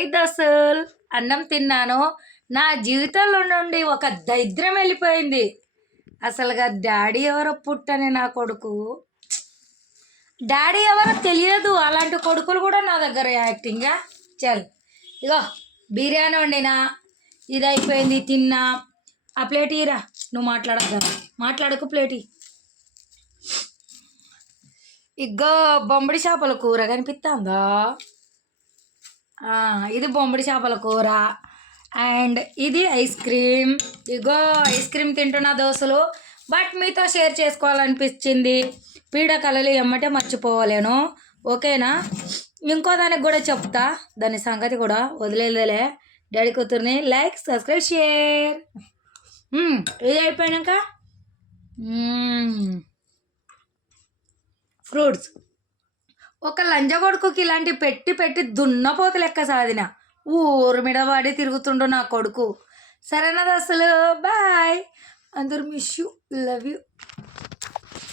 Hi దసల్ అన్నం తిన్నాను. నా జీవితంలో నుండి ఒక దరిద్రం వెళ్ళిపోయింది. అసలుగా డాడీ ఎవరో పుట్టని నా కొడుకు, డాడీ ఎవరో తెలియదు. అలాంటి కొడుకులు కూడా నా దగ్గర యాక్టింగా. చల్ ఇగో బిర్యానీ వండినా, ఇది అయిపోయింది, తిన్నా. ఆ ప్లేట్ ఇరా, నువ్వు మాట్లాడద్దా, మాట్లాడకు ప్లేట్ ఇగ్గో బొమ్మడి చేపల కూర కనిపిస్తుందా? ఇది బొమ్మడి చేపల కూర అండ్ ఇది ఐస్ క్రీమ్. ఇగో ఐస్ క్రీమ్ తింటున్న దోస్తులు, బట్ మీతో షేర్ చేసుకోవాలనిపించింది. పీడకలలు ఎమ్మటే మర్చిపోవలేను, ఓకేనా? ఇంకో దానికి కూడా చెప్తా, దాని సంగతి కూడా వదిలేదులే. డాడీ కూతుర్ని లైక్ సబ్స్క్రైబ్ షేర్. ఇది అయిపోయాక ఫ్రూట్స్. ఒక లంజ కొడుకుకి ఇలాంటి పెట్టి పెట్టి దున్నపోత లెక్క సాధిన ఊరు మీద పడి తిరుగుతుండు నా కొడుకు. సరేనా అసలు, బాయ్. అందరూ మిస్ యూ, లవ్ యూ.